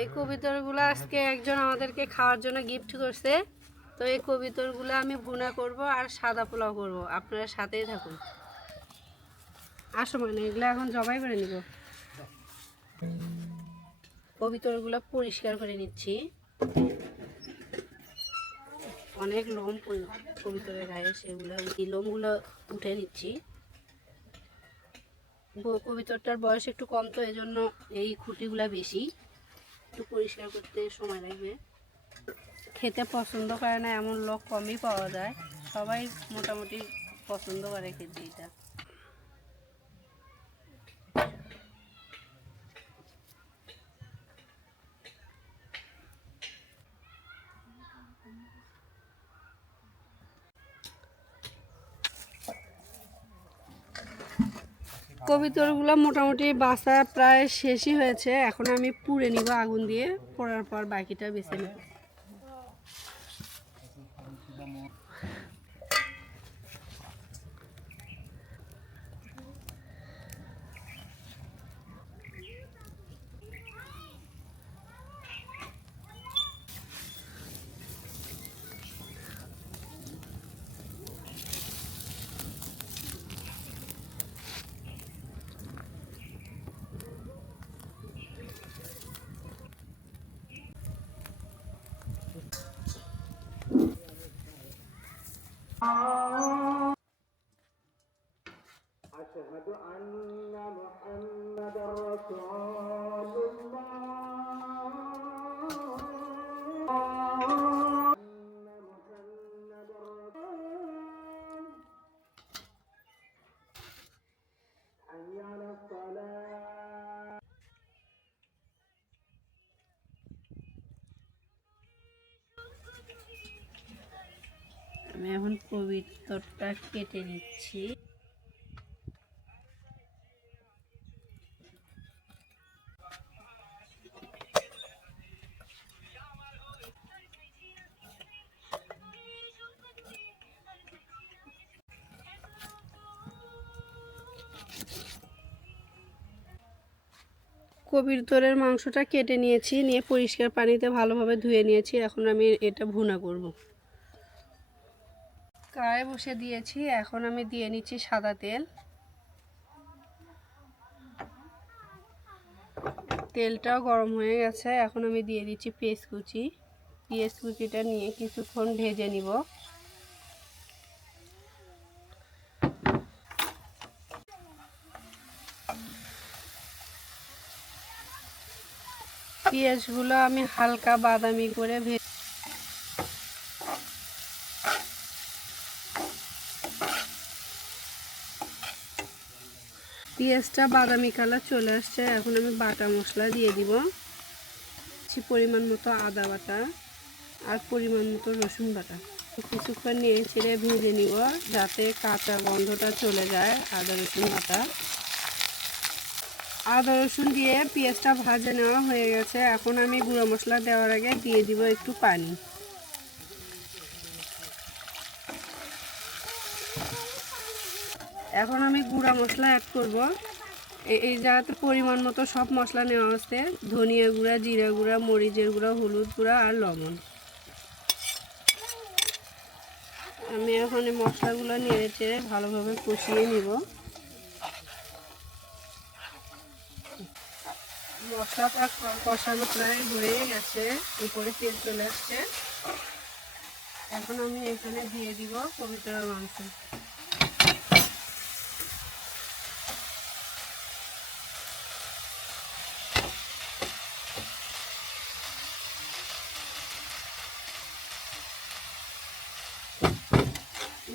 এই কবিতরগুলো আজকে একজন আমাদেরকে খাওয়ার জন্য গিফট করছে। তো এই কবিতরগুলো আমি ভুনা করব আর সাদা পোলাও করব, আপনারা সাথেই থাকুন। আসো মানে এগুলো এখন জবাই করে নিব। কবিতরগুলো পরিষ্কার করে নিচ্ছি, অনেক লোম কবিতরের গায়ে, সেগুলো এই লোমগুলো উঠে নিচ্ছি। কবিতরটার বয়স একটু কম, তো এই জন্য এই খুঁটিগুলা বেশি, একটু পরিষ্কার করতে সময় লাগবে। খেতে পছন্দ করে না এমন লোক কমই পাওয়া যায়, সবাই মোটামুটি পছন্দ করে খেতে এটা। কবিতরগুলো মোটামুটি বাসা প্রায় শেষই হয়েছে, এখন আমি পুড়ে নিব আগুন দিয়ে, পোড়ার পর বাকিটা বেছে নেব। أشهد أن محمدا رسول আমি এখন কবিতরটা কেটে নিচ্ছি। কবিতরের মাংসটা কেটে নিয়েছি, নিয়ে পরিষ্কার পানিতে ভালোভাবে ধুয়ে নিয়েছি। এখন আমি এটা ভুনা করব। কড়াই বসে দিয়েছি, এখন আমি দিয়ে নিচ্ছি সাদা তেল। তেলটাও গরম হয়ে গেছে, এখন আমি দিয়ে দিচ্ছি পেঁয়াজ কুচি। পেঁয়াজ কুচিটা নিয়ে কিছুক্ষণ ভেজে নিব। পেঁয়াজগুলো আমি হালকা বাদামি করে পেঁয়াজটা বাদামি কালার চলে আসছে, এখন আমি বাটা মশলা দিয়ে দিব। পরিমাণ মতো আদা বাটা আর পরিমাণ মতো রসুন বাটা। কিছুক্ষণ নিয়ে ছেড়ে ভেজে নিব যাতে কাঁচা গন্ধটা চলে যায় আদা রসুন বাটা। আদা রসুন দিয়ে পেঁয়াজটা ভাজে নেওয়া হয়ে গেছে, এখন আমি গুঁড়ো মশলা দেওয়ার আগে দিয়ে দিব একটু পানি। এখন আমি গুঁড়া মশলা অ্যাড করব। এই জায়গাতে পরিমাণ মতো সব মশলা নেওয়া হচ্ছে, ধনিয়া গুঁড়া, জিরা গুঁড়া, মরিচের গুঁড়া, হলুদ গুঁড়া আর লবণ। আমি এখন এই মশলাগুলো নেড়ে চেড়ে ভালোভাবে কষিয়ে নিব। মশলাটা কষানো প্রায় হয়ে গেছে, উপরে তেল চলে আসছে। এখন আমি এখানে দিয়ে দিব কবিতরের মাংস।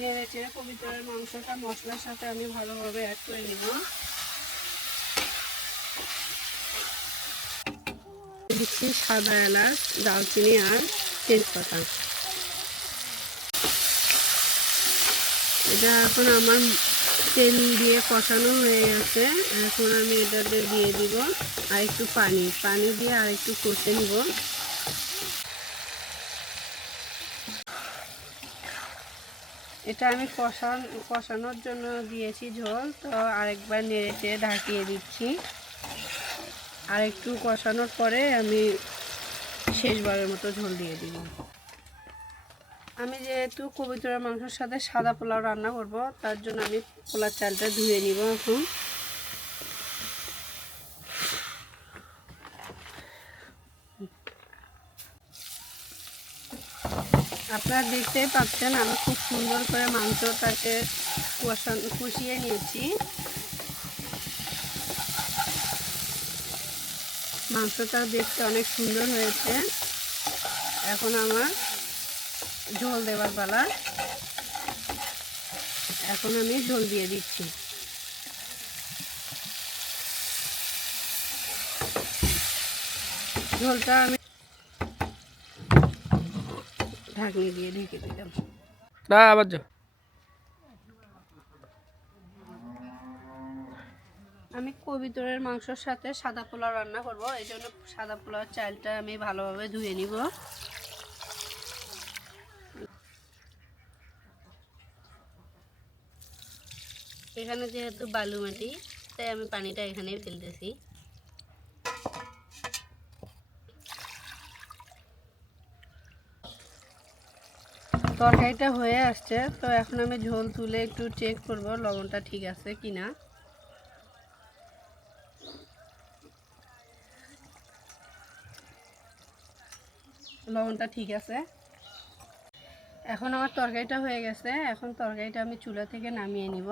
নেড়ে চেড়ে কবিতরের মাংসটা মশলার সাথে আমি ভালোভাবে অ্যাড করে নিব। দিচ্ছি সাদা এলাচ, দারচিনি আর তেজপাতা। এটা এখন আমার তেল দিয়ে কষানো হয়ে গেছে, এখন আমি এটাতে দিয়ে দিব আর একটু পানি দিয়ে আর একটু কষে নিব। এটা আমি কষানোর জন্য দিয়েছি ঝোল, তো আরেকবার নেড়ে চেড়ে ঢাকিয়ে দিচ্ছি। আর একটু কষানোর পরে আমি শেষবারের মতো ঝোল দিয়ে দিব। আমি যেহেতু কবুতরের মাংসের সাথে সাদা পোলাও রান্না করব, তার জন্য আমি পোলার চালটা ধুয়ে নিব। এখন আপনারা দেখতেই পাচ্ছেন আমি খুব সুন্দর করে মাংসটাকে কষিয়ে নিয়েছি। মাংসটা দেখতে অনেক সুন্দর হয়েছে। এখন আমার ঝোল দেওয়ার পালা। এখন আমি ঝোল দিয়ে দিচ্ছি। ঝোলটা আমি ঢাকনি দিয়ে ঢেকে দিলাম। আবার আমি কবুতরের মাংসের সাথে সাদা পোলাও রান্না করব, এই জন্য সাদা পোলাওর চালটা আমি ভালোভাবে ধুয়ে নিব। এখানে যেহেতু বালু মাটি, তাই আমি পানিটা এখানেই ফেলতেছি। তরকারিটা হয়ে আসছে, তো এখন আমি ঝোল তুলে একটু চেক করব লবণটা ঠিক আছে কিনা। লবণটা ঠিক আছে। এখন আমার তরকারিটা হয়ে গেছে। এখন তরকারিটা আমি চুলা থেকে নামিয়ে নিব।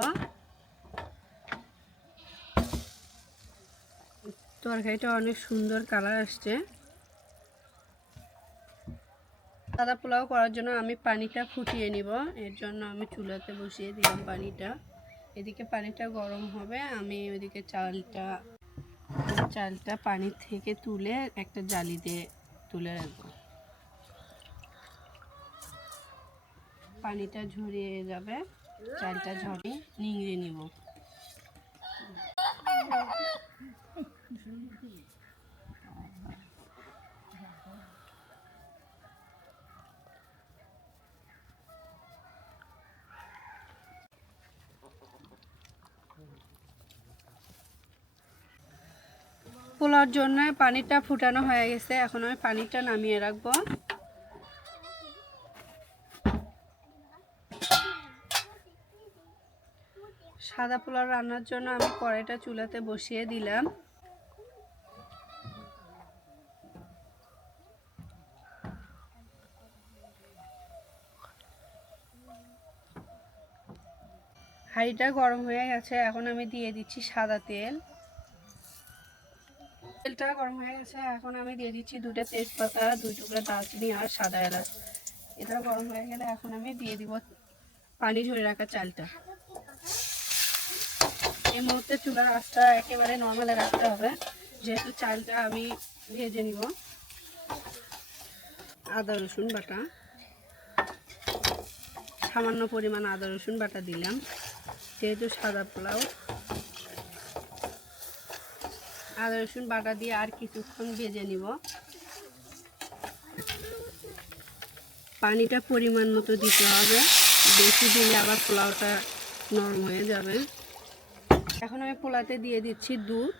তরকারিটা অনেক সুন্দর কালার আসছে। সাদা পোলাও করার জন্য আমি পানিটা ফুটিয়ে নিব, এর জন্য আমি চুলাতে বসিয়ে দিলাম পানিটা। এদিকে পানিটা গরম হবে, আমি ওইদিকে চালটা পানি থেকে তুলে একটা জালিতে তুলে রাখবো। পানিটা ঝরিয়ে যাবে, চালটা ঝরিয়ে নিংড়ে নিব। পোলাওর জন্য পানিটা ফুটানো হয়ে গেছে, এখন আমি পানিটা নামিয়ে রাখবো। সাদা পোলাও রান্নার জন্য আমি কড়াইটা চুলাতে বসিয়ে দিলাম। হাঁড়িটা গরম হয়ে গেছে, এখন আমি দিয়ে দিচ্ছি সাদা তেল। তেলটা গরম হয়ে গেছে, এখন আমি দিয়ে দিচ্ছি 2টা তেজপাতা, 2 টুকরা দারচিনি আর সাদা এলাচ। এটা গরম হয়ে গেলে এখন আমি দিয়ে দিব পানি ঝরে রাখা চালটা। এই মুহূর্তে চুলার আঁচটা একেবারে নর্মালে রাখতে হবে, যেহেতু চালটা আমি ভেজে নিব। আদা রসুন বাটা, সামান্য পরিমাণ আদা রসুন বাটা দিলাম, যেহেতু সাদা পোলাও। আদা রসুন বাটা দিয়ে আর কিছুক্ষণ ভেজে নিব। পানিটা পরিমাণ মতো দিতে হবে, বেশি দিলে আবার পোলাওটা নরম হয়ে যাবে। এখন আমি পোলাতে দিয়ে দিচ্ছি দুধ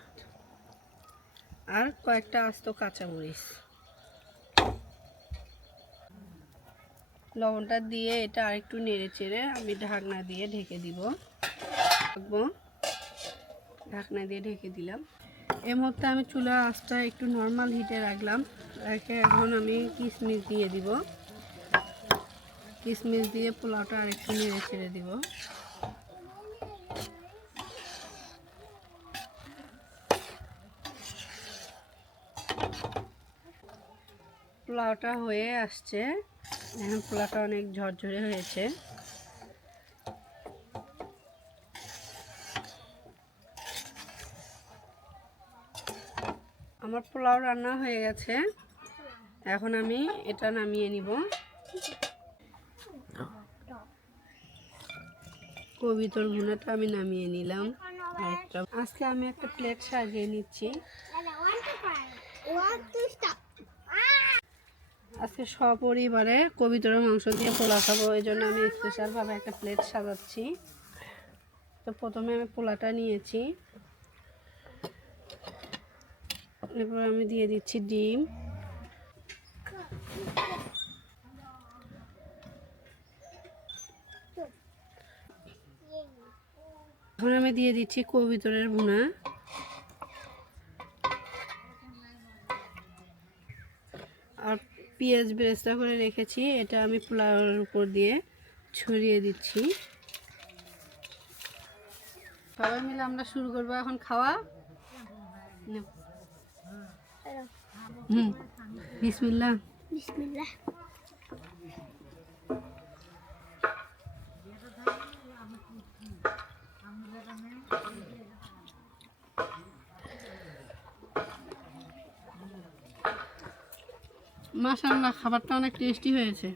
আর কয়েকটা আস্ত কাঁচামরিচ। লবণটা দিয়ে এটা আরেকটু নেড়ে চেড়ে আমি ঢাকনা দিয়ে ঢেকে দিব। ঢাকনা দিয়ে ঢেকে দিলাম। এর মধ্যে আমি চুলার আঁচটা একটু নর্মাল হিটে রাখলাম। এখন আমি কিশমিশ দিয়ে দিব। কিশমিশ দিয়ে পোলাওটা আরেকটু নেড়ে চেড়ে দিব। পোলাওটা হয়ে আসছে, এখন পোলাওটা অনেক ঝরঝরে হয়েছে। আমার পোলাও রান্না হয়ে গেছে, এখন আমি এটা নামিয়ে নিব। কবিতর ভুনাটা আমি নামিয়ে নিলাম। আজকে আমি একটা প্লেট সাজিয়ে নিচ্ছি। আজকে সপরিবারে কবিতরের মাংস দিয়ে পোলা খাবো, এই জন্য আমি স্পেশালভাবে একটা প্লেট সাজাচ্ছি। তো প্রথমে আমি পোলাটা নিয়েছি, এরপর আমি দিয়ে দিচ্ছি ডিম। এখন আমি দিয়ে দিচ্ছি কবুতরের ভুনা। আর পেঁয়াজ বেরেস্তা করে রেখেছি, এটা আমি পোলাওয়ের উপর দিয়ে ছড়িয়ে দিচ্ছি। সবাই মিলে আমরা শুরু করবো এখন খাওয়া। বিসমিল্লাহ। বিসমিল্লাহ। মাশাআল্লাহ, খাবারটা অনেক টেস্টি হয়েছে।